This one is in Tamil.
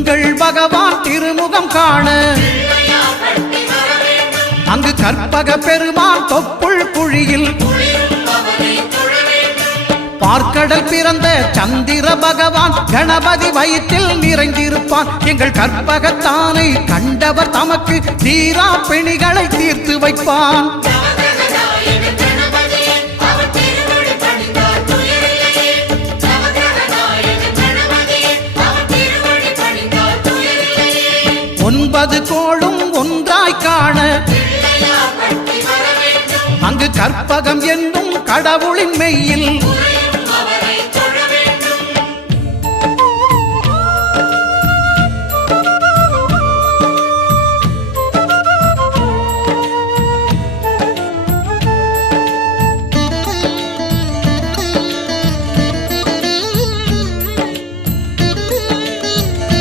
எங்கள் பகவான் திருமுகம் காண அங்கு கற்பக பெருமான் தொப்புள் குழியில் பார்க்கடல் பிறந்த சந்திர பகவான் கணபதி வயிற்றில் நிறைந்திருப்பான். எங்கள் கற்பகத்தானை கண்டவர் தமக்கு தீரா பிணிகளை தீர்த்து வைப்பான். ஒன்பது கோளும் ஒன்றாய் காண அங்கு கற்பகம் என்னும் கடவுளின் மெய்யில்